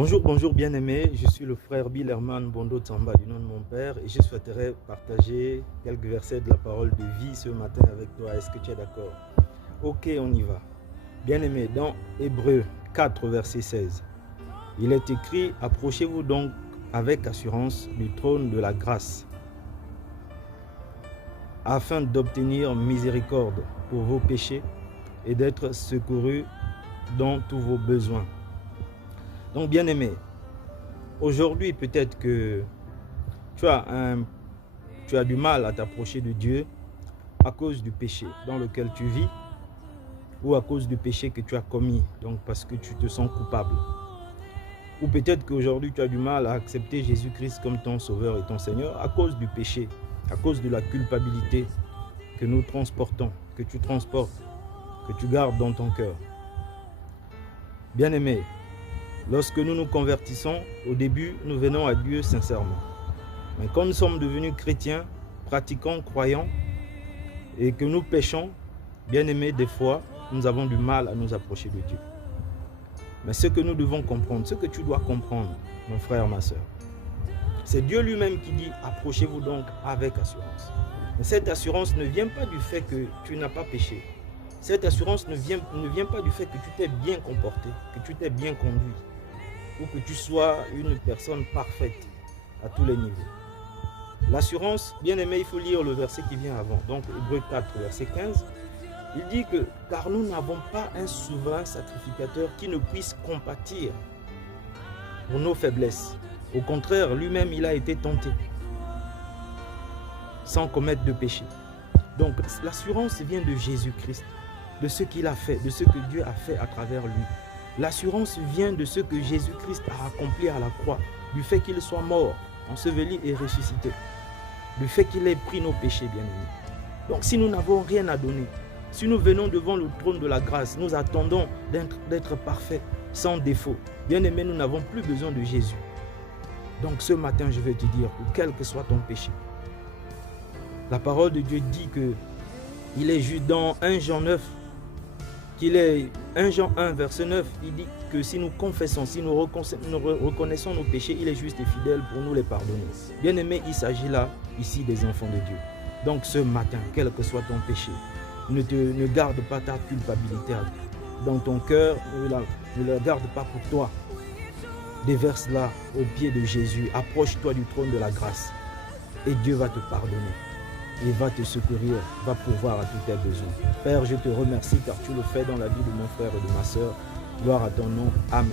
Bonjour, bonjour bien-aimés, je suis le frère Billerman Bondo Tsamba du nom de mon père et je souhaiterais partager quelques versets de la parole de vie ce matin avec toi. Est-ce que tu es d'accord? Ok, on y va. Bien-aimés, dans Hébreux 4, verset 16, il est écrit: approchez-vous donc avec assurance du trône de la grâce afin d'obtenir miséricorde pour vos péchés et d'être secourus dans tous vos besoins. Donc bien-aimés, aujourd'hui peut-être que tu as du mal à t'approcher de Dieu à cause du péché dans lequel tu vis ou à cause du péché que tu as commis, donc parce que tu te sens coupable. Ou peut-être qu'aujourd'hui tu as du mal à accepter Jésus-Christ comme ton sauveur et ton Seigneur à cause du péché, à cause de la culpabilité que nous transportons, que tu transportes, que tu gardes dans ton cœur. Bien-aimés, lorsque nous nous convertissons, au début, nous venons à Dieu sincèrement. Mais quand nous sommes devenus chrétiens, pratiquants, croyants, et que nous péchons, bien-aimés, des fois, nous avons du mal à nous approcher de Dieu. Mais ce que nous devons comprendre, ce que tu dois comprendre, mon frère, ma soeur, c'est Dieu lui-même qui dit: approchez-vous donc avec assurance. Mais cette assurance ne vient pas du fait que tu n'as pas péché. Cette assurance ne vient pas du fait que tu t'es bien comporté, que tu t'es bien conduit, ou que tu sois une personne parfaite à tous les niveaux. L'assurance, bien aimé, il faut lire le verset qui vient avant. Donc, Hébreux 4, verset 15, il dit que « Car nous n'avons pas un souverain sacrificateur qui ne puisse compatir pour nos faiblesses. Au contraire, lui-même, il a été tenté, sans commettre de péché. » Donc, l'assurance vient de Jésus-Christ, de ce qu'il a fait, de ce que Dieu a fait à travers lui. L'assurance vient de ce que Jésus-Christ a accompli à la croix, du fait qu'il soit mort, enseveli et ressuscité, du fait qu'il ait pris nos péchés, bien-aimés. Donc si nous n'avons rien à donner, si nous venons devant le trône de la grâce, nous attendons d'être parfaits, sans défaut. Bien-aimés, nous n'avons plus besoin de Jésus. Donc ce matin, je vais te dire que quel que soit ton péché, la parole de Dieu dit que il est juste dans 1 Jean 9, qu'il est 1 Jean 1, verset 9, il dit que si nous confessons, si nous reconnaissons nos péchés, il est juste et fidèle pour nous les pardonner. Bien aimé, il s'agit là, ici, des enfants de Dieu. Donc ce matin, quel que soit ton péché, ne garde pas ta culpabilité dans ton cœur, ne la garde pas pour toi. Déverse-la au pied de Jésus, approche-toi du trône de la grâce et Dieu va te pardonner. Il va te secourir, va pourvoir à tous tes besoins. Père, je te remercie car tu le fais dans la vie de mon frère et de ma soeur. Gloire à ton nom. Amen.